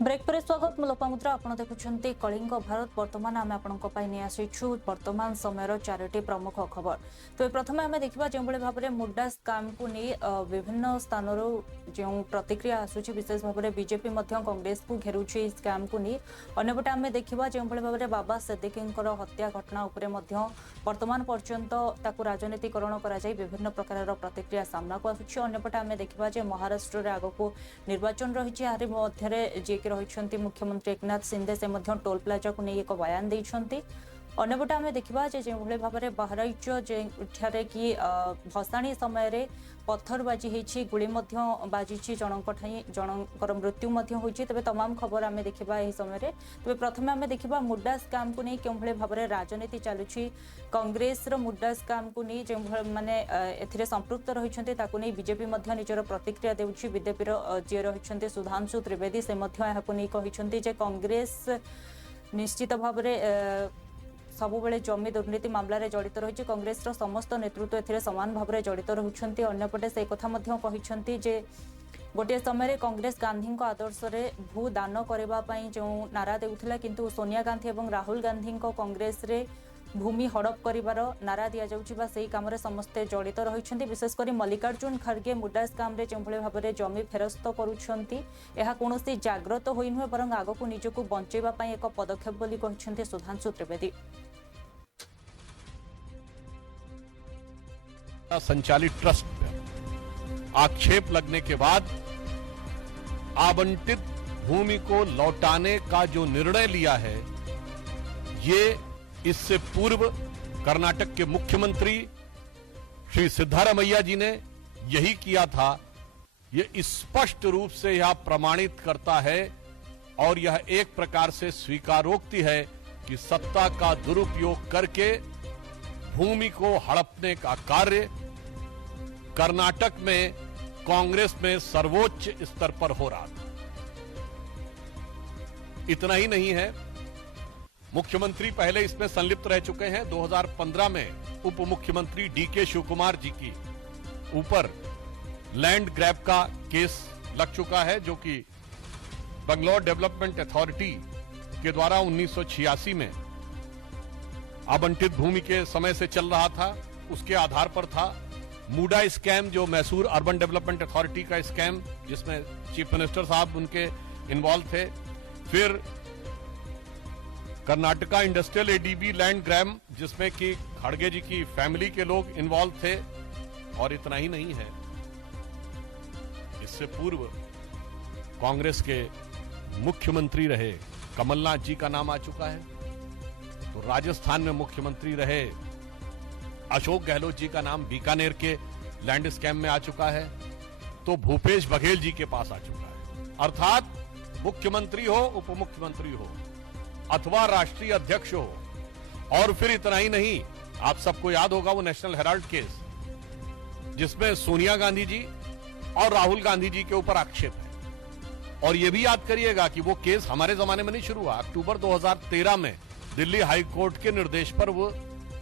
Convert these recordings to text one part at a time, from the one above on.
Break पर स्वागत मु लोपामुद्रा आपण देखुं कलिंग भारत बर्तमान आम आपंपाई आसीचु वर्तमान समय चारोटी प्रमुख खबर। तो प्रथम आम देखा जो भाव में मुडा स्काम को नहीं विभिन्न स्थान जो प्रतिक्रिया आसूची विशेष भाव में बीजेपी कांग्रेस को घेरुची स्काम को नहीं अंपटे आम देखा जो भाव में बाबा सिद्दीकी हत्या घटना वर्तमान पर्यंत राजनीतिकरण कर विभिन्न प्रकार प्रतिक्रिया सामना को आसूची अंपटे आम देखा महाराष्ट्र में आग को निर्वाचन रही जी रही मुख्यमंत्री एकनाथ शिंदे से टोल प्लाजा को नहीं एक बयान देइछंती। अन्यपटे आम देखा जो भाव में बहराइच जेठारे कि भसाणी समय पत्थर बाजी होती गुली बाजी जनकर मृत्यु होती। तेज तमाम खबर आम देखा यह समय तेज प्रथम आम देखा मुडा स्काम को नहीं क्यों भाव में राजनीति चलुची कांग्रेस मुडा स्काम को नहीं जो मैंने ए संपृक्त रही बीजेपी निजर प्रतिक्रिया देउछि। बीजेपी जी रही सुधांशु त्रिवेदी से कहते कांग्रेस निश्चित भाव में सबुबले जमी दुर्नीति मामलें जड़ित रही कांग्रेस समस्त नेतृत्व ए सामान भाव में जड़ित रहउछंती। अन्यपटे से कथा कहते जे गोटे समय कांग्रेस गांधी आदर्श रे भू दान करने जो नारा देउथिला किंतु सोनिया गांधी और राहुल गांधी कांग्रेस रे भूमि हड़प करिवार नारा दिया जाउछि बा सेही काम रे समस्ते जड़ित रहिछंती। विशेषकर मल्लिकार्जुन खड़गे मुडा स्काम रे जो भाव में जमी फेरस्त करुछंती एहा कोनोसी जाग्रत होई नुहे बरं आगकू निजकू बंचेबा पई एक पदक्षेप बोली कहिछंती सुधांशु त्रिवेदी। संचालित ट्रस्ट पर आक्षेप लगने के बाद आवंटित भूमि को लौटाने का जो निर्णय लिया है ये इससे पूर्व कर्नाटक के मुख्यमंत्री श्री सिद्धारमैया जी ने यही किया था। यह स्पष्ट रूप से यह प्रमाणित करता है और यह एक प्रकार से स्वीकारोक्ति है कि सत्ता का दुरुपयोग करके भूमि को हड़पने का कार्य कर्नाटक में कांग्रेस में सर्वोच्च स्तर पर हो रहा था। इतना ही नहीं है, मुख्यमंत्री पहले इसमें संलिप्त रह चुके हैं। 2015 में उप मुख्यमंत्री डीके शिवकुमार जी की ऊपर लैंड ग्रैब का केस लग चुका है जो कि बंगलौर डेवलपमेंट अथॉरिटी के द्वारा 1986 में आवंटित भूमि के समय से चल रहा था। उसके आधार पर था मुडा स्कैम जो मैसूर अर्बन डेवलपमेंट अथॉरिटी का स्कैम जिसमें चीफ मिनिस्टर साहब उनके इन्वॉल्व थे। फिर Karnataka industrial ADB land grab जिसमें कि खड़गे जी की फैमिली के लोग इन्वॉल्व थे। और इतना ही नहीं है, इससे पूर्व कांग्रेस के मुख्यमंत्री रहे कमलनाथ जी का नाम आ चुका है। तो राजस्थान में मुख्यमंत्री रहे अशोक गहलोत जी का नाम बीकानेर के लैंड स्कैम में आ चुका है। तो भूपेश बघेल जी के पास आ चुका है। अर्थात मुख्यमंत्री हो, उप मुख्यमंत्री हो अथवा राष्ट्रीय अध्यक्ष हो। और फिर इतना ही नहीं, आप सबको याद होगा वो नेशनल हेराल्ड केस जिसमें सोनिया गांधी जी और राहुल गांधी जी के ऊपर आक्षेप है। और यह भी याद करिएगा कि वो केस हमारे जमाने में नहीं शुरू हुआ, अक्टूबर 2013 में दिल्ली हाई कोर्ट के निर्देश पर वो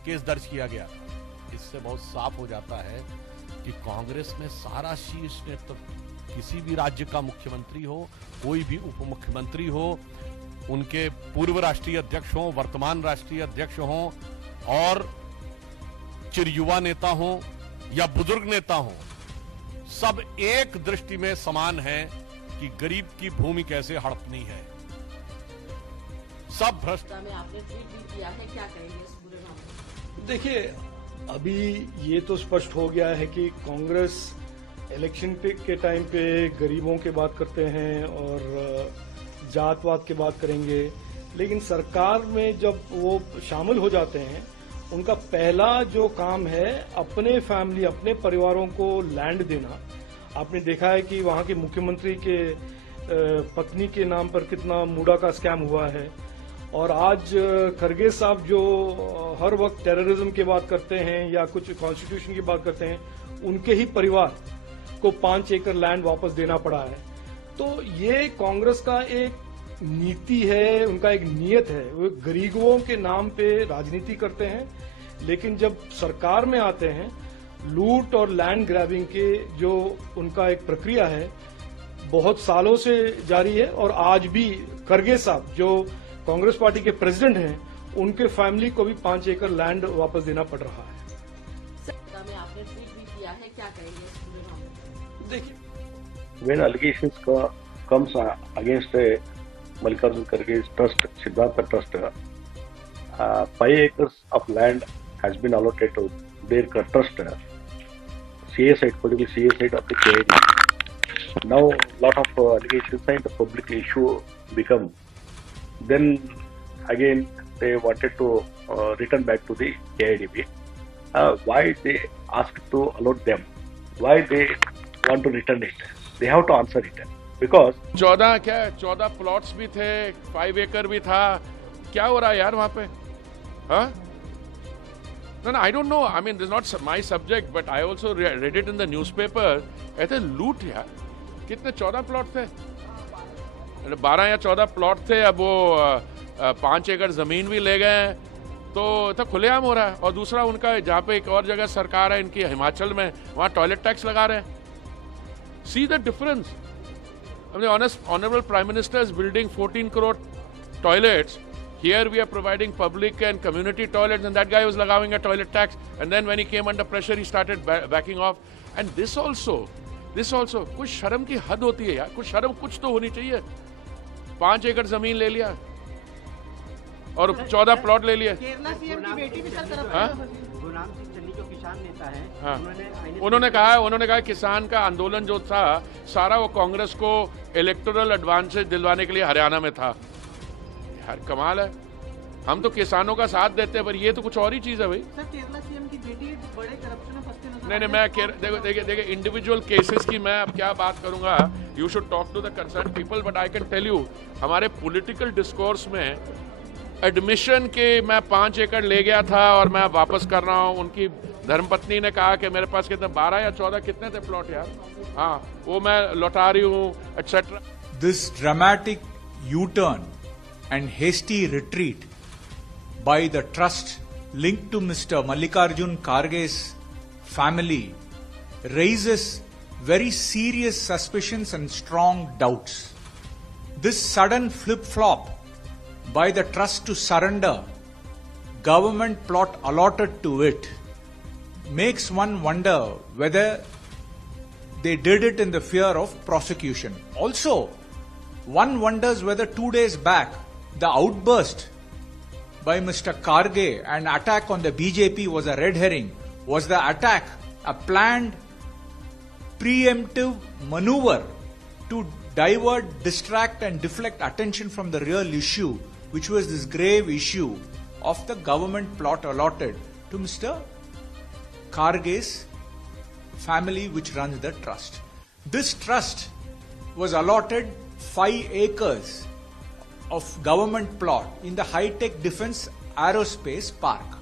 केस दर्ज किया गया था। इससे बहुत साफ हो जाता है कि कांग्रेस में सारा शीर्ष नेतृत्व किसी भी राज्य का मुख्यमंत्री हो, कोई भी उप मुख्यमंत्री हो, उनके पूर्व राष्ट्रीय अध्यक्ष हो, वर्तमान राष्ट्रीय अध्यक्ष हो और चिरयुवा नेता हो या बुजुर्ग नेता हो, सब एक दृष्टि में समान है कि गरीब की भूमि कैसे हड़पनी है। सब भ्रष्ट में आपने ट्वीट भी किया है, क्या कहेंगे इस बुरे मामले? देखिए, अभी ये तो स्पष्ट हो गया है कि कांग्रेस इलेक्शन के टाइम पे गरीबों की बात करते हैं और जातवाद की बात करेंगे, लेकिन सरकार में जब वो शामिल हो जाते हैं उनका पहला जो काम है अपने फैमिली, अपने परिवारों को लैंड देना। आपने देखा है कि वहां के मुख्यमंत्री के पत्नी के नाम पर कितना मुडा का स्कैम हुआ है। और आज खड़गे साहब जो हर वक्त टेररिज्म की बात करते हैं या कुछ कॉन्स्टिट्यूशन की बात करते हैं, उनके ही परिवार को 5 एकड़ लैंड वापस देना पड़ा है। तो ये कांग्रेस का एक नीति है, उनका एक नियत है। वो गरीबों के नाम पे राजनीति करते हैं, लेकिन जब सरकार में आते हैं लूट और लैंड ग्रैबिंग के जो उनका एक प्रक्रिया है बहुत सालों से जारी है और आज भी खरगे साहब जो कांग्रेस पार्टी के प्रेसिडेंट हैं उनके फैमिली को भी 5 एकड़ लैंड वापस देना पड़ रहा है। में आपने ट्वीट भी किया है, क्या कहेंगे इस पूरे मामले में? देखिए, when allegations comes against Mallikarjun Kharge's trust, Siddhartha Trust, 5 acres of land has been allotted to their trust, CA side, particularly CA side of the KID. Now, lot of allegations and the public issue become. Then again, they wanted to return back to the KIDB. Why they asked to allot them? Why they want to return it? They have to answer it because 14 plots भी थे, 5 एकड़ भी था। क्या हो रहा है यार वहां पे? हाँ? No, I don't know. I mean, this is not my subject, but I also read it in the newspaper. ऐसे लूट यार, कितने 14 प्लॉट थे? 12 या 14 प्लॉट थे। अब वो 5 एकड़ जमीन भी ले गए, तो खुलेआम हो रहा है। और दूसरा उनका जहाँ पे एक और जगह सरकार है इनकी हिमाचल में, वहाँ टॉयलेट टैक्स लगा रहे हैं। See the difference. I mean, honorable Prime Minister is building 14 crore toilets. Here we are providing public and community toilets, and that guy was allowing a toilet tax. And then when he came under pressure, he started backing off. And this also, कुछ शर्म की हद होती है यार, कुछ शर्म कुछ तो होनी चाहिए। 5 एकड़ जमीन ले लिया और 14 प्लॉट ले लिए। केरला सीएम की बेटी भी सर गुरनाम सिंह चन्नी जो किसान नेता है, हाँ। उन्होंने कहा किसान का आंदोलन जो था सारा वो कांग्रेस को इलेक्टोरल एडवांटेज दिलवाने के लिए हरियाणा में था। यार कमाल है, हम तो किसानों का साथ देते हैं, पर ये तो कुछ और ही चीज है भाई। सर केरला सीएम की बेटी बड़े करप्शन में फंसते नजर नहीं, मैं देखिए इंडिविजुअल केसेस की मैं अब क्या बात करूंगा। You should talk to the concern people, but I can tell you हमारे पॉलिटिकल डिस्कोर्स में एडमिशन के मैं 5 एकड़ ले गया था और मैं वापस कर रहा हूँ। उनकी धर्मपत्नी ने कहा कि मेरे पास कितने 12 या 14 कितने थे प्लॉट यार, हाँ वो मैं लौटा रही हूँ etcetera. This dramatic U-turn and hasty retreat by the trust linked to Mr. Mallikarjun Kharge's family raises very serious suspicions and strong doubts. This sudden flip-flop by the trust to surrender government plot allotted to it makes one wonder whether they did it in the fear of prosecution. Also, one wonders whether 2 days back the outburst by Mr. Kharge and attack on the BJP was a red herring. Was the attack a planned preemptive maneuver to divert, distract and deflect attention from the real issue, which was this grave issue of the government plot allotted to Mr. Kharge's family, which runs the trust. This trust was allotted 5 acres of government plot in the high-tech defense aerospace park.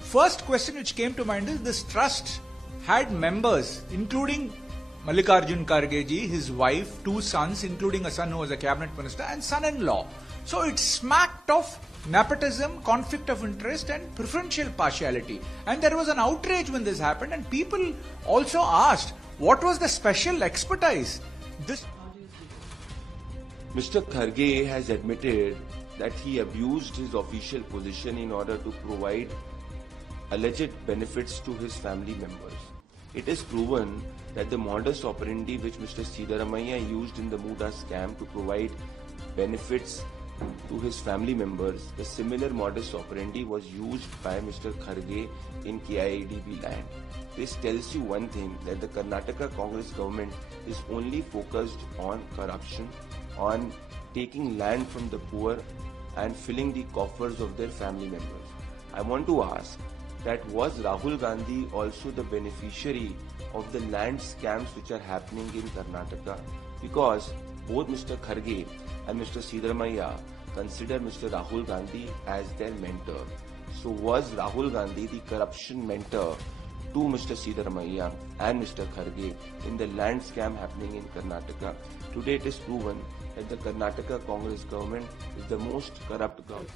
First question which came to mind is this trust had members including Mallikarjun Kharge ji, his wife, 2 sons, including a son who was a cabinet minister, and son-in-law. So it smacked of nepotism, conflict of interest and preferential partiality. And there was an outrage when this happened, and people also asked, what was the special expertise? Mr. Kharge has admitted that he abused his official position in order to provide alleged benefits to his family members. It is proven that the modus operandi which Mr. Siddaramaiah used in the Muda scam to provide benefits to his family members, the similar modus operandi was used by Mr. Kharge in KIADB land. This tells you one thing, that the Karnataka Congress government is only focused on corruption, on taking land from the poor and filling the coffers of their family members. I want to ask that was Rahul Gandhi also the beneficiary of the land scams which are happening in Karnataka? Because both Mr. Kharge and Mr. Siddaramaiah consider Mr. Rahul Gandhi as their mentor. So was Rahul Gandhi the corruption mentor to Mr. Siddaramaiah and Mr. Kharge in the land scam happening in Karnataka? Today it is proven that the Karnataka Congress government is the most corrupt government.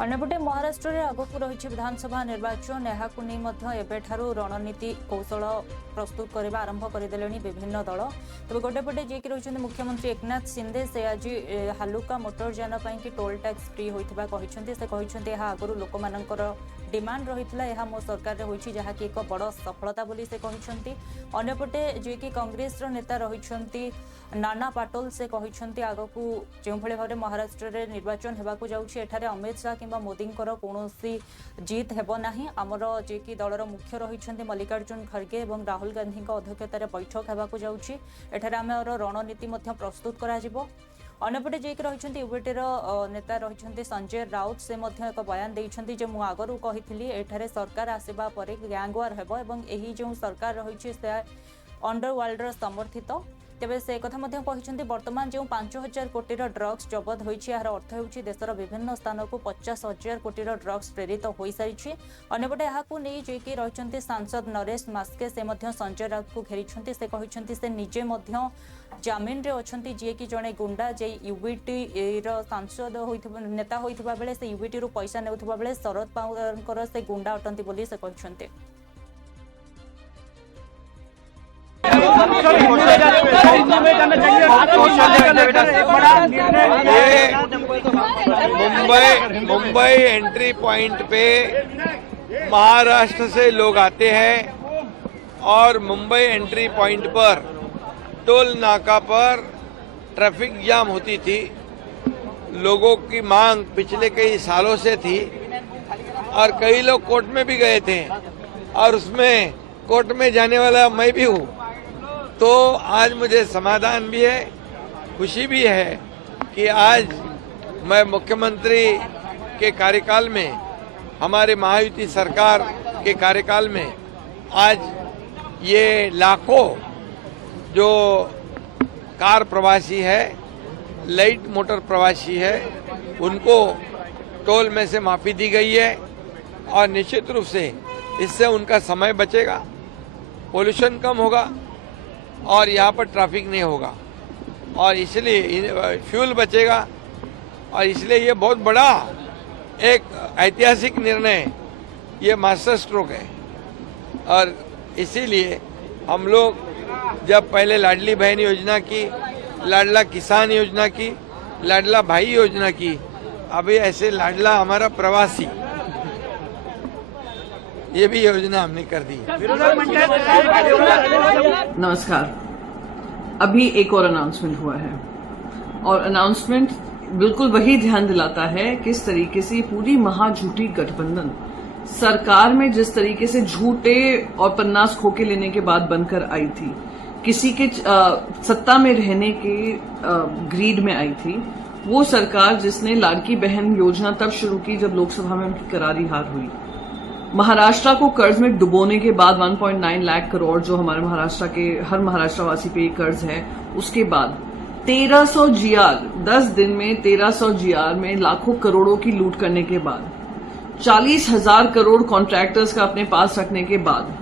अन्यपटे महाराष्ट्र में आगक रही विधानसभा निर्वाचन यहाकू नहीं एबेठारू रणनीति कौशल प्रस्तुत करने आरंभ करदे विभिन्न दल तेज गोटेपटे जी रही मुख्यमंत्री एकनाथ शिंदे से आज हालुका मोटर यान कि टोल टैक्स फ्री होता से आगु लोक मानकर डिमांड रही है मो सरकार होती जहाँकि एक बड़ सफलता बोली से कहते अंपटे जी कि कांग्रेस नेता रही नाना पाटोल से कहते आगक जो भाव महाराष्ट्र में निर्वाचन होगाक जाऊँगी एठारे अमित शाह कि मोदी कौन जीत हेबना आमर जी कि दलर मुख्य रही मल्लिकार्जुन खड़गे और राहुल गांधी अध्यक्षतार बैठक होगाक जाऊँगी एठारे आमर रणनीति प्रस्तुत करा अन्यपटे जी रही यूबीटी नेता रही संजय राउत से एक बयान देते जे मु आगरू कही एठारे सरकार आसवा पर गैंगवार हेब जो सरकार रही अंडरवर्ल्डर समर्थित तेबे से कथा कहते वर्तमान जो 5,000 कोटी ड्रग्स जबत होती यार अर्थ होउछि देशर विभिन्न स्थान को 50,000 कोटी ड्रग्स प्रेरित हो सारी अंपटे यहाँ नहीं जे कि रही सांसद नरेश मास्के से संजय राउत को घेरी से कहते से निजे जामिन रे अछंती जे कि जड़े गुंडा जे यूबीटी सांसद नेता होइथिबा बेले से यूबीटी रु पैसा नेउथिबा बेले शरद पवार से गुंडा अटंती बोली से कहते मुंबई एंट्री पॉइंट पे महाराष्ट्र से लोग आते हैं और मुंबई एंट्री पॉइंट पर टोल नाका पर ट्रैफिक जाम होती थी। लोगों की मांग पिछले कई सालों से थी और कई लोग कोर्ट में भी गए थे और उसमें कोर्ट में जाने वाला मैं भी हूँ। तो आज मुझे समाधान भी है, खुशी भी है कि आज मैं मुख्यमंत्री के कार्यकाल में, हमारे महायुति सरकार के कार्यकाल में आज ये लाखों जो कार प्रवासी है, लाइट मोटर प्रवासी है, उनको टोल में से माफी दी गई है और निश्चित रूप से इससे उनका समय बचेगा, पोल्यूशन कम होगा और यहाँ पर ट्रैफिक नहीं होगा और इसलिए फ्यूल बचेगा और इसलिए ये बहुत बड़ा एक ऐतिहासिक निर्णय, ये मास्टर स्ट्रोक है। और इसीलिए हम लोग जब पहले लाडली बहन योजना की, लाडला किसान योजना की, लाडला भाई योजना की, अभी ऐसे लाडला हमारा प्रवासी, ये भी योजना हमने कर दी। नमस्कार। अभी एक और अनाउंसमेंट हुआ है और अनाउंसमेंट बिल्कुल वही ध्यान दिलाता है किस तरीके से पूरी महाझूठी गठबंधन सरकार में जिस तरीके से झूठे और पन्नास खोके लेने के बाद बनकर आई थी, किसी के सत्ता में रहने के ग्रीड में आई थी। वो सरकार जिसने लाड़की बहन योजना तब शुरू की जब लोकसभा में उनकी करारी हार हुई। महाराष्ट्र को कर्ज में डुबोने के बाद 1.9 लाख करोड़ जो हमारे महाराष्ट्र के हर महाराष्ट्रवासी पे कर्ज है, उसके बाद 1300 जीआर 10 दिन में 1300 जीआर में लाखों करोड़ों की लूट करने के बाद 40,000 करोड़ कॉन्ट्रैक्टर्स का अपने पास रखने के बाद,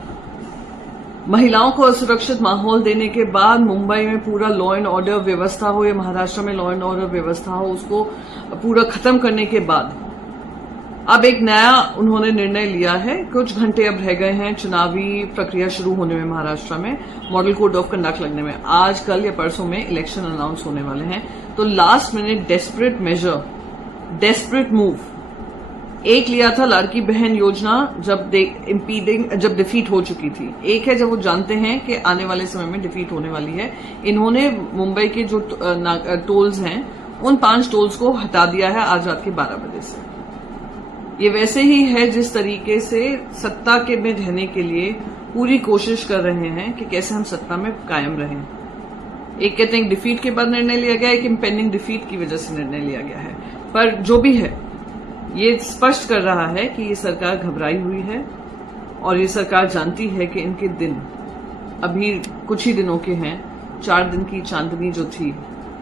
महिलाओं को असुरक्षित माहौल देने के बाद, मुंबई में पूरा लॉ एंड ऑर्डर व्यवस्था हो या महाराष्ट्र में लॉ एंड ऑर्डर व्यवस्था हो, उसको पूरा खत्म करने के बाद अब एक नया उन्होंने निर्णय लिया है। कुछ घंटे अब रह गए हैं चुनावी प्रक्रिया शुरू होने में, महाराष्ट्र में मॉडल कोड ऑफ कंडक्ट लगने में। आज कल या परसों में इलेक्शन अनाउंस होने वाले हैं। तो last minute desperate major, desperate move एक लिया था लाड़की बहन योजना जब जब डिफीट हो चुकी थी। एक है जब वो जानते हैं कि आने वाले समय में डिफीट होने वाली है। इन्होंने मुंबई के जो टोल्स हैं उन 5 टोल्स को हटा दिया है आज रात के 12 बजे से। ये वैसे ही है जिस तरीके से सत्ता के में रहने के लिए पूरी कोशिश कर रहे हैं कि कैसे हम सत्ता में कायम रहें। एक कहते हैं डिफीट के बाद निर्णय लिया गया है, एक इम्पेंडिंग डिफीट की वजह से निर्णय लिया गया है। पर जो भी है ये स्पष्ट कर रहा है कि ये सरकार घबराई हुई है और ये सरकार जानती है कि इनके दिन अभी कुछ ही दिनों के हैं। 4 दिन की चांदनी जो थी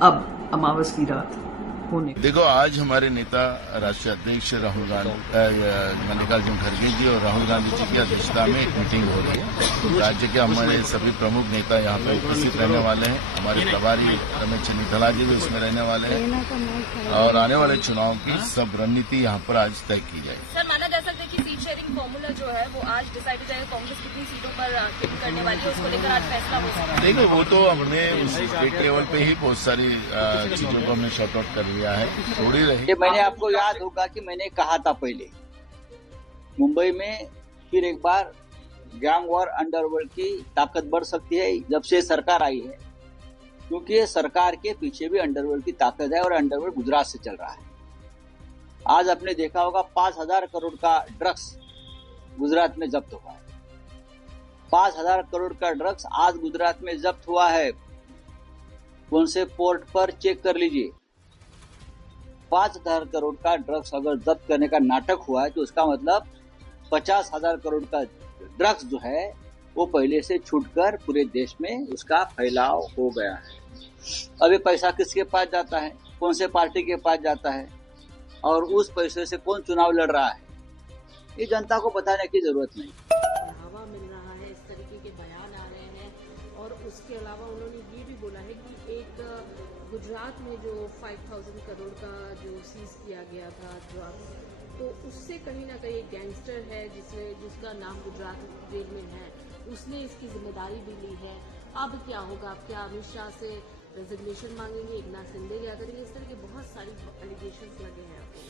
अब अमावस की रात। होने। देखो, आज हमारे नेता राष्ट्रीय अध्यक्ष राहुल गांधी मल्लिकार्जुन खड़गे जी और राहुल गांधी जी की अध्यक्षता में एक मीटिंग हो रही है। राज्य के हमारे सभी प्रमुख नेता यहाँ पे उपस्थित रहने वाले हैं। हमारे प्रभारी रमेश चन्नीथला जी भी इसमें रहने वाले हैं और आने वाले चुनाव की सब रणनीति यहाँ पर आज तय की जाए। सर, माना जा सकता है कि सीट शेयरिंग फॉर्मूला जो है वो आज डिसाइड हो जाएगा, कांग्रेस कितनी सीटों पर टिक करने वाली है उसको लेकर आज फैसला हो सकता है। देखिए, वो तो हमने उस स्टेट लेवल पे ही बहुत सारी चीजों को हमने शॉर्ट आउट कर लिया है, थोड़ी रही। मैंने आपको याद होगा कि मैंने कहा था पहले मुंबई में फिर एक बार गैंग वॉर अंडरवर्ल्ड की ताकत बढ़ सकती है जब से सरकार आई है, क्योंकि ये सरकार के पीछे भी अंडरवर्ल्ड की ताकत है और अंडरवर्ल्ड गुजरात से चल रहा है। आज आपने देखा होगा 5,000 करोड़ का ड्रग्स गुजरात में जब्त हुआ है। 5,000 करोड़ का ड्रग्स आज गुजरात में जब्त हुआ है। कौन से पोर्ट पर चेक कर लीजिए। 5,000 करोड़ का ड्रग्स अगर जब्त करने का नाटक हुआ है तो उसका मतलब 50,000 करोड़ का ड्रग्स जो है वो पहले से छूटकर पूरे देश में उसका फैलाव हो गया है। अब ये पैसा किसके पास जाता है, कौन से पार्टी के पास जाता है और उस पैसे से कौन चुनाव लड़ रहा है, ये जनता को बताने की जरूरत नहीं। हवा मिल रहा है, इस तरीके के बयान आ रहे हैं और उसके अलावा उन्होंने ये भी बोला है कि एक गुजरात में जो 5,000 करोड़ का जो सीज किया गया था ड्रग्स, तो उससे कहीं ना कहीं एक गैंगस्टर है जिसका नाम गुजरात जेल में है, उसने इसकी जिम्मेदारी भी ली है। अब क्या होगा, आप क्या अमित शाह से रेजिग्नेशन मांगेंगे, एकनाथ शिंदे क्या करेंगे, इस तरह के बहुत सारी एलिगेशंस लगे हैं आपको।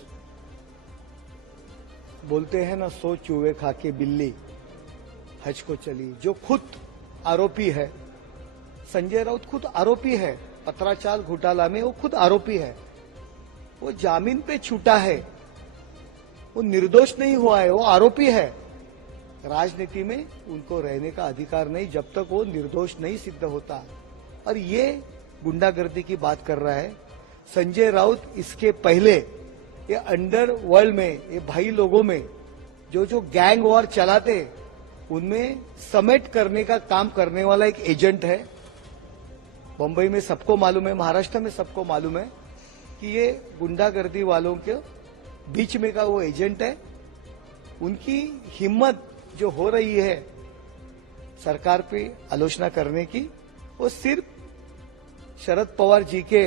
बोलते हैं ना, सो चूहे खा के बिल्ली हज को चली। जो खुद आरोपी है, संजय राउत खुद आरोपी है, पत्राचाल घोटाला में वो खुद आरोपी है, वो जामीन पे छूटा है, वो निर्दोष नहीं हुआ है, वो आरोपी है। राजनीति में उनको रहने का अधिकार नहीं जब तक वो निर्दोष नहीं सिद्ध होता। और ये गुंडागर्दी की बात कर रहा है संजय राउत। इसके पहले ये अंडरवर्ल्ड में, ये भाई लोगों में जो गैंग वॉर चलाते, उनमें समेट करने का काम करने वाला एक एजेंट है। बंबई में सबको मालूम है, महाराष्ट्र में सबको मालूम है कि ये गुंडागर्दी वालों के बीच में का वो एजेंट है। उनकी हिम्मत जो हो रही है सरकार पे आलोचना करने की, वो सिर्फ शरद पवार जी के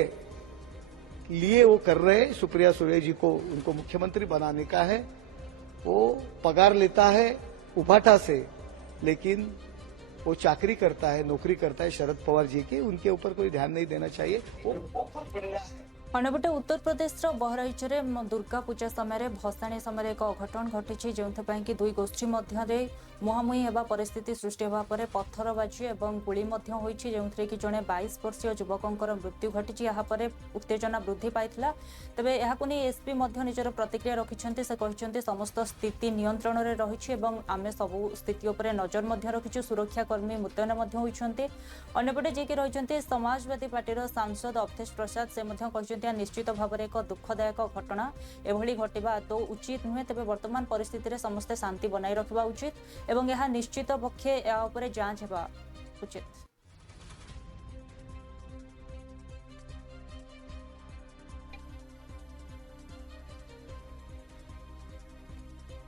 लिए वो कर रहे हैं। सुप्रिया सुले जी को उनको मुख्यमंत्री बनाने का है, वो पगार लेता है उभाटा से, लेकिन वो चाकरी करता है, नौकरी करता है शरद पवार जी की। उनके ऊपर कोई ध्यान नहीं देना चाहिए। अन्यपटे उत्तर प्रदेश बहराइच दुर्गा पूजा समय भसाणी समय एक अघटन घटी, जो कि दुई गोष्ठी मध्य मुहांमुही होगा परिस्थिति सृष्टि होगा पर पत्थरबाजी और गुली होती, जो कि जड़े 22 वर्षीय युवकर मृत्यु घटी। यापर उत्तेजना वृद्धि पाई। तेबे यहां नहीं एसपी निजर प्रतिक्रिया रखिंट। से कहते समस्त स्थिति नियंत्रण में रही, आम सबू स्थिति उपर नजर रखिचु, सुरक्षाकर्मी मुतयन होती। अन्यपटे जी रही समाजवादी पार्टीर सांसद अवधेश प्रसाद, से कहते निश्चित भाव में एक दुखदायक घटना, एभली घटवा आदौ उचित नुहे। तेज वर्तमान परिस्थिति में समस्ते शांति बनाई रखा उचित एवं यह निश्चित पक्षे या उपरे जांच हेबा उचित।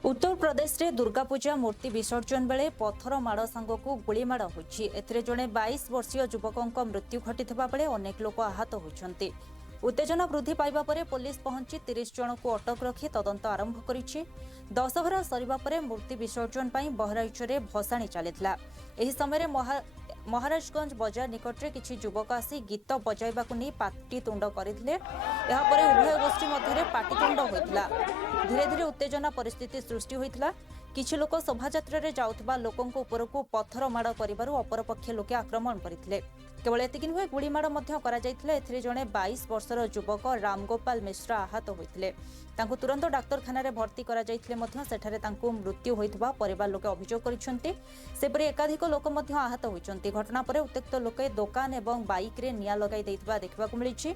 उत्तर प्रदेश रे दुर्गा पूजा मूर्ति विसर्जन बेले पत्थर माड़ सांगकू गुलीमाड़ होइछि। एथिरे जणे 22 वर्षीय युवकक मृत्यु घटिथिबा बेले अनेक लोक आहत होइछन्ति। उत्तेजना वृद्धि पाइबा परे पुलिस पहुंची 30 जन को अटक रखी तदंत आरंभ करिछि। दशहरा सरिबा परे मूर्ति विसर्जन पई बहराइच रे भसाणी चलिथिला। एही समय महाराजगंज बजार निकटरे किछि युवक आसी गीत बजाइबाकू नै पाटीतुंड करथिले। एहा परे उभय गोष्ठी मध्यरे पाटीतुंड होइतिला। धीरे धीरे उत्तेजना परिस्थिति सृष्टि होइतिला। किछि लोक शोभायात्रा रे जाउथबा लोकंक उपरकू पत्थर माड़ करिबारु अपरपक्ष लोके आक्रमण करथिले। केवल एतिक नुहे गुड़ीमाड़ मध्य करा जायतिला। एथिरे जणे 22 वर्षर युवक रामगोपाल मिश्रा आहत होइतिले। तांकु तुरंत डाक्तरखाना रे भर्ती करा जायतिले मध्य सेठारे तांकु मृत्यु होइतबा परिवार लोके अभियोग करिसंती। सेपरि एकाधिक लोक मध्य आहत होइसंती। घटना परे उत्त्यक्त लोके दुकान एवं बाइक रे निया लगाई दैतबा देखबाकू मिलिछि।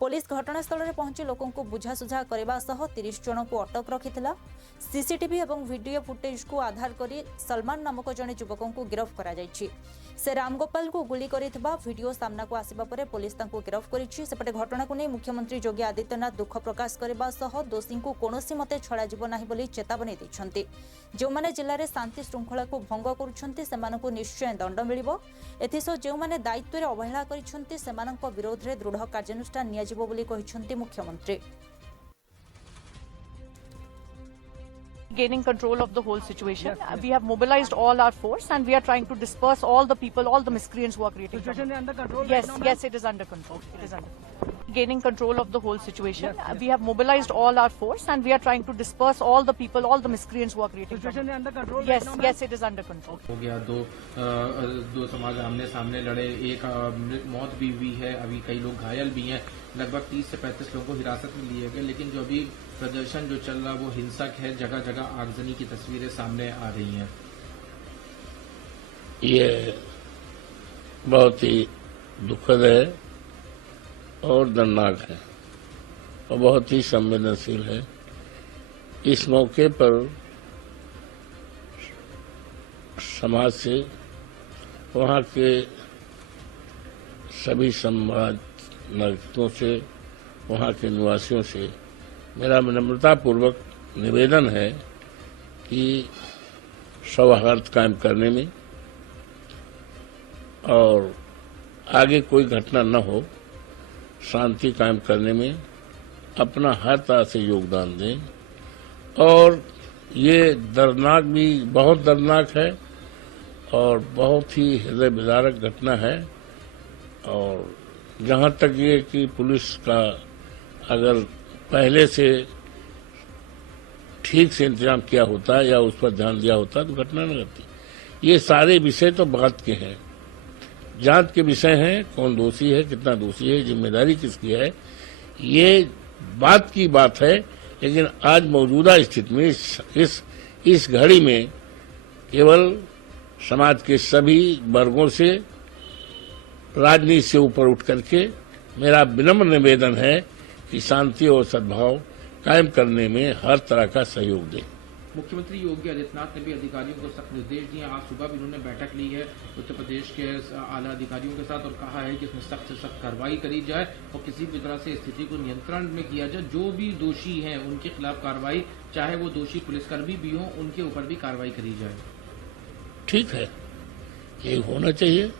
पुलिस घटनास्थल में पहुंची लोकों को बुझासुझा करने सह 30 जन को अटक रखिथिला। सीसीटीवी और वीडियो फुटेज को आधार करी सलमान नामक जने युवकों को गिरफ्त करा जायछि। से रामगोपाल को गुली करिथिबा वीडियो सामना को आसिबा परे पुलिस तांको गिरफ्त करिछि। सेपटे घटना को नहीं मुख्यमंत्री योगी आदित्यनाथ दुख प्रकाश करने सह दोषी को कौनसी मते छड़ा जीव नाही बोली चेतावनी दैछन्ति। जो माने जिल्ला रे शांति श्रृंखला को भंग करुछन्ति सेमानकु निश्चय दंड मिलिबो। एथिसो जो माने दायित्व रे अवहेला करिछन्ति सेमानक विरोध रे दृढ़ कार्यानुष्ठान नियाजिबो बोली कहिछन्ति मुख्यमंत्री। Gaining control of the whole situation. We have mobilized all our force and we are trying to disperse all the people, all the miscreants who are creating trouble. Situation is under control? Yes, yes, it is under control. It is under control. Gaining control of the whole situation. We have mobilized all our force and we are trying to disperse all the people, all the miscreants who are creating trouble. Situation is under control? Yes, yes, it is under control. हो गया दो समाज आमने सामने लड़े, एक मौत भी हुई है, अभी कई लोग घायल भी हैं, लगभग 30 से 35 लोगों को हिरासत में लिए गए। लेकिन जो अभी प्रदर्शन जो चल रहा वो हिंसक है, जगह जगह आगजनी की तस्वीरें सामने आ रही हैं। ये बहुत ही दुखद है और दर्दनाक है और बहुत ही संवेदनशील है। इस मौके पर समाज से, वहाँ के सभी समाज नागरिकों से, वहाँ के निवासियों से मेरा विनम्रतापूर्वक निवेदन है कि सौहार्द कायम करने में और आगे कोई घटना न हो, शांति कायम करने में अपना हर तरह से योगदान दें। और ये दर्दनाक भी बहुत दर्दनाक है और बहुत ही हृदय विदारक घटना है। और जहाँ तक ये कि पुलिस का अगर पहले से ठीक से इंतजाम किया होता या उस पर ध्यान दिया होता तो घटना न घटती। ये सारे विषय तो बात के हैं, जांच के विषय हैं, कौन दोषी है, कितना दोषी है, जिम्मेदारी किसकी है, ये बात की बात है। लेकिन आज मौजूदा स्थिति में इस घड़ी में केवल समाज के सभी वर्गों से, राजनीति से ऊपर उठ करके मेरा विनम्र निवेदन है कि शांति और सद्भाव कायम करने में हर तरह का सहयोग दें। मुख्यमंत्री योगी आदित्यनाथ ने भी अधिकारियों को सख्त निर्देश दिए। आज सुबह भी उन्होंने बैठक ली है उत्तर प्रदेश के आला अधिकारियों के साथ और कहा है कि इसमें सख्त से सख्त कार्रवाई करी जाए और किसी भी तरह से स्थिति को नियंत्रण में किया जाए। जो भी दोषी हैं उनके खिलाफ कार्रवाई, चाहे वो दोषी पुलिसकर्मी भी हों, उनके ऊपर भी कार्रवाई करी जाए। ठीक है, ये होना चाहिए,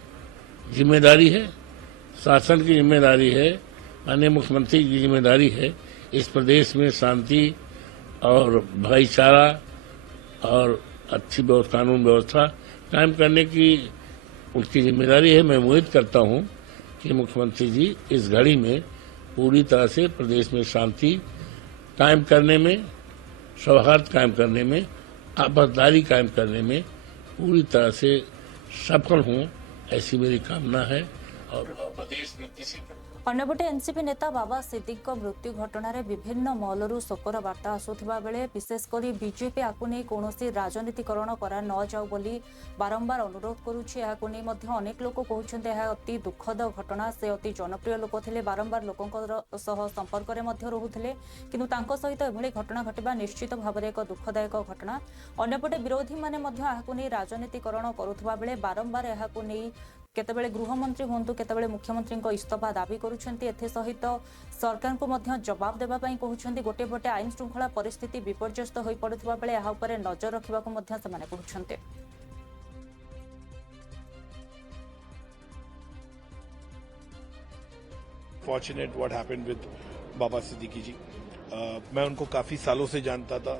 जिम्मेदारी है, शासन की जिम्मेदारी है, माननीय मुख्यमंत्री की जिम्मेदारी है इस प्रदेश में शांति और भाईचारा और अच्छी कानून व्यवस्था कायम करने की उनकी जिम्मेदारी है। मैं उम्मीद करता हूं कि मुख्यमंत्री जी इस घड़ी में पूरी तरह से प्रदेश में शांति कायम करने में, सौहार्द कायम करने में, आपसदारी कायम करने में पूरी तरह से सफल हों, ऐसी मेरी कामना है। और प्रदेश में किसी अन्यपटे एनसीपी नेता बाबा सिद्दीक मृत्यु घटना विभिन्न महलू शोकर वार्ता आसुवा बेले विशेषकर बीजेपी आपको नहीं कौन राजनीतिकरण करा न जाऊ बोली बारंबार अनुरोध करुच्ची। अनेक लोक कहते हैं अति दुखद घटना, से अति जनप्रिय लोक थे, बारंबार लोकों संपर्क में रोते किंतु सहित एभली घटना घटवा निश्चित भाव में एक दुखदायक घटना। अन्यपटे विरोधी मैंने राजनीतिकरण करुवा बेले बारंबार यहां नहीं केतबेले गृहमंत्री हूँ केतबेले मुख्यमंत्री इस्तीफा दाबी करुछन्ति। एथे सहित सरकार को मध्य जवाब देबा पई कहउछन्ति। गोटे पटे आईन श्रृंखला परिस्थिति विपर्यस्त होई पड़ुथबा बेले एहा उपरे नजर रखिबा को मध्य सेमाने कहउछन्ति। Fortunate what happened with Baba Siddiqui ji. मैं उनको काफी सालों से जानता था,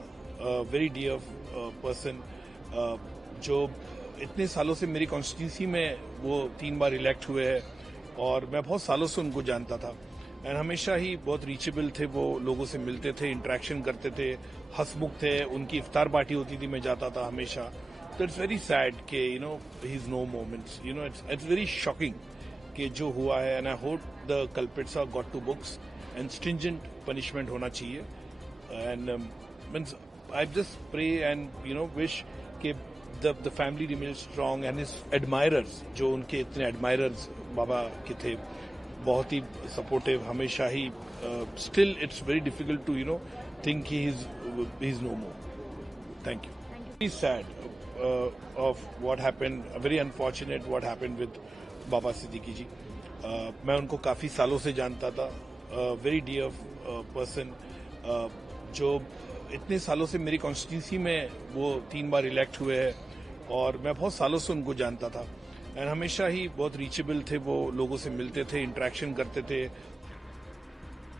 वेरी डियर पर्सन, जो इतने सालों से मेरी कॉन्स्टिट्यूंसी में वो 3 बार इलेक्ट हुए हैं और मैं बहुत सालों से उनको जानता था एंड हमेशा ही बहुत रीचेबल थे। वो लोगों से मिलते थे, इंटरेक्शन करते थे, हंसमुख थे। उनकी इफ्तार पार्टी होती थी, मैं जाता था हमेशा। तो इट्स वेरी सैड कि he is no moments, it's very shocking कि जो हुआ है। And I hope the culprits are got to books and stringent punishment होना चाहिए। And means I just pray and wish कि the family remains strong and his admirers, जो उनके इतने admirers बाबा के थे, बहुत ही सपोर्टिव, हमेशा ही still it's very difficult to think he is no more. Thank you. Very sad of what happened, very unfortunate what happened with Baba Siddiqui ji. मैं उनको काफी सालों से जानता था, वेरी डियर पर्सन, जो इतने सालों से मेरी कॉन्स्टिट्यूंसी में वो 3 बार इलेक्ट हुए हैं और मैं बहुत सालों से उनको जानता था. एंड हमेशा ही बहुत रीचेबल थे, वो लोगों से मिलते थे, इंटरेक्शन करते थे.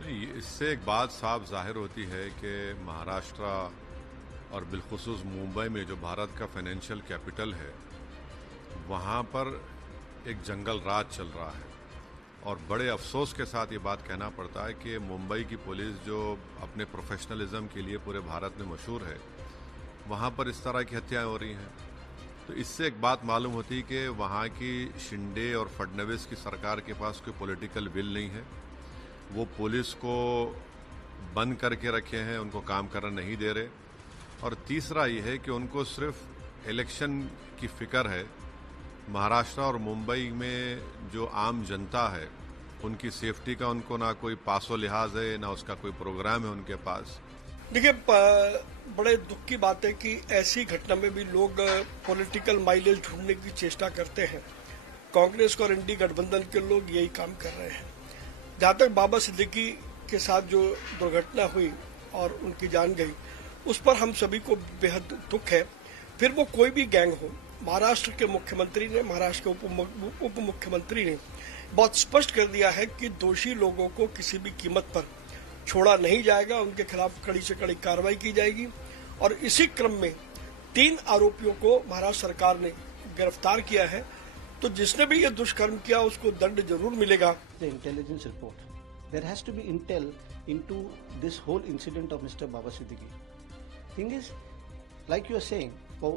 नहीं, इससे एक बात साफ जाहिर होती है कि महाराष्ट्र और बिलखुसूस मुंबई में जो भारत का फाइनेंशियल कैपिटल है, वहाँ पर एक जंगल राज चल रहा है. और बड़े अफसोस के साथ ये बात कहना पड़ता है कि मुंबई की पुलिस, जो अपने प्रोफेशनलिज्म के लिए पूरे भारत में मशहूर है, वहाँ पर इस तरह की हत्याएं हो रही हैं. तो इससे एक बात मालूम होती है कि वहाँ की शिंदे और फडणवीस की सरकार के पास कोई पॉलिटिकल विल नहीं है. वो पुलिस को बंद करके रखे हैं, उनको काम करना नहीं दे रहे. और तीसरा ये है कि उनको सिर्फ इलेक्शन की फिक्र है. महाराष्ट्र और मुंबई में जो आम जनता है, उनकी सेफ्टी का उनको ना कोई पासो लिहाज है, ना उसका कोई प्रोग्राम है उनके पास. देखिए, बड़े दुख की बात है कि ऐसी घटना में भी लोग पॉलिटिकल माइलेज ढूंढने की चेष्टा करते हैं. कांग्रेस और इंडी गठबंधन के लोग यही काम कर रहे हैं. जहां तक बाबा सिद्दीकी के साथ जो दुर्घटना हुई और उनकी जान गई, उस पर हम सभी को बेहद दुख है. फिर वो कोई भी गैंग हो, महाराष्ट्र के मुख्यमंत्री ने, महाराष्ट्र के उप मुख्यमंत्री ने बहुत स्पष्ट कर दिया है कि दोषी लोगों को किसी भी कीमत पर छोड़ा नहीं जाएगा. उनके खिलाफ कड़ी से कड़ी कार्रवाई की जाएगी. और इसी क्रम में 3 आरोपियों को महाराष्ट्र सरकार ने गिरफ्तार किया है. तो जिसने भी ये दुष्कर्म किया उसको दंड जरूर मिलेगा. The intelligence report. There has to be intel into this whole incident of Mr. Baba Siddiqui. Thing is, like you are saying, for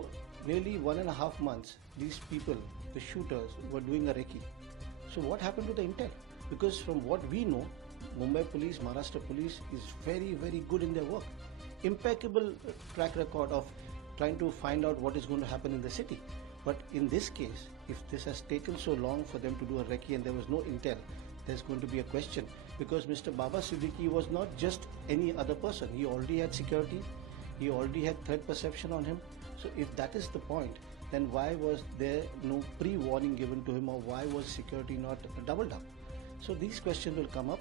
nearly 1.5 months, these people, the shooters, were doing a recce. So what happened to the intel? Because from what we know, Mumbai police, Maharashtra police is very, very good in their work. Impeccable track record of trying to find out what is going to happen in the city. But in this case, if this has taken so long for them to do a recce and there was no intel, there's going to be a question. Because Mr. Baba Siddiqui was not just any other person. He already had security. He already had threat perception on him. So if that is the point, then why was there no pre-warning given to him, or why was security not doubled up? So these questions will come up.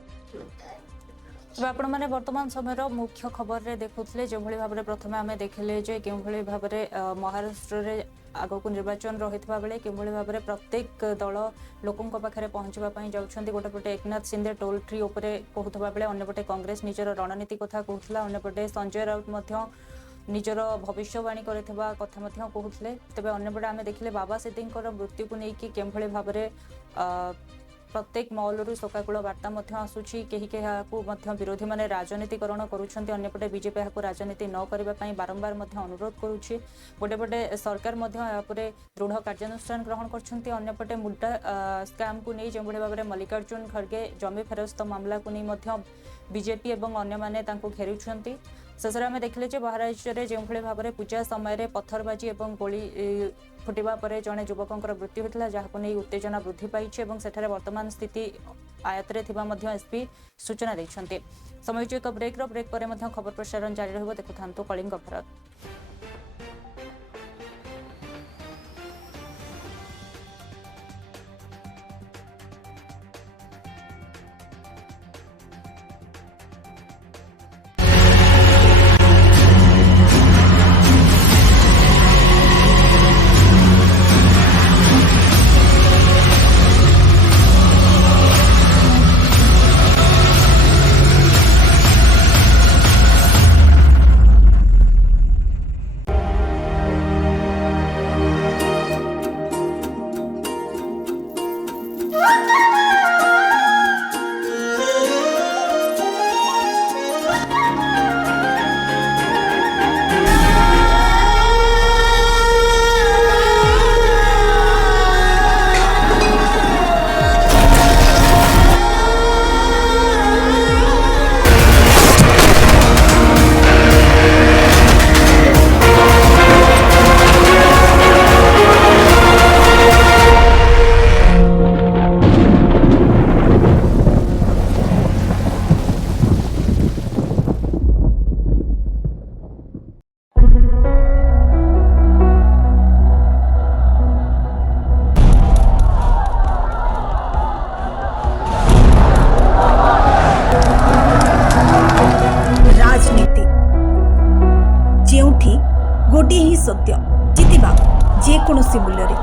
आपण मैंने वर्तमान समय मुख्य खबर रे देखुले जो भाव में प्रथम आम देखिले जो कि भाव में महाराष्ट्र रे आगक निर्वाचन रही बेले कि भाव में प्रत्येक दल लोकों पाखे पहुंचापी जाऊँच. गोटेपटे एकनाथ शिंदे टोल फ्री उपरे कहूबा बेले अंपटे कांग्रेस निजर रणनीति कथा कहूला. अंपटे संजय राउत निजर भविष्यवाणी कथा कहते. तेज अंपटे आम देखिले बाबा सिद्दीकी मृत्यु को लेकिन के भाव में प्रत्येक मॉलरू शोकाकूल वार्ता आसूची. कहीं विरोधी मैंने राजनीतिकरण करुँच. अंपटे बीजेपी यहाँ राजनीति न करने बारंबार अनुरोध करुच्ची. गोटेपटे सरकार दृढ़ कार्यानुष्ठान ग्रहण करपटे मुड्डा स्कैम को नहीं जो भाव में मल्लिकार्जुन खड़गे जमी फेरस्त मामला को नहीं बीजेपी और अन्य घेरुंट. शेष में देखिले महाराष्ट्र में जो भाव में पूजा समय पत्थरबाजी और गोली फुटा पर जड़े युवक मृत्यु होता जहां नहीं उत्तेजना वृद्धि पाई. सेठारे वर्तमान स्थिति आयत्रे एसपी सूचना देते. समय एक ब्रेक पर खबर प्रसारण जारी रहिबो. देखुथांतु कलिंग भारत. ସତ୍ୟ ଜିତିବା ଯେକୌଣସି ମୂଲ୍ୟରେ।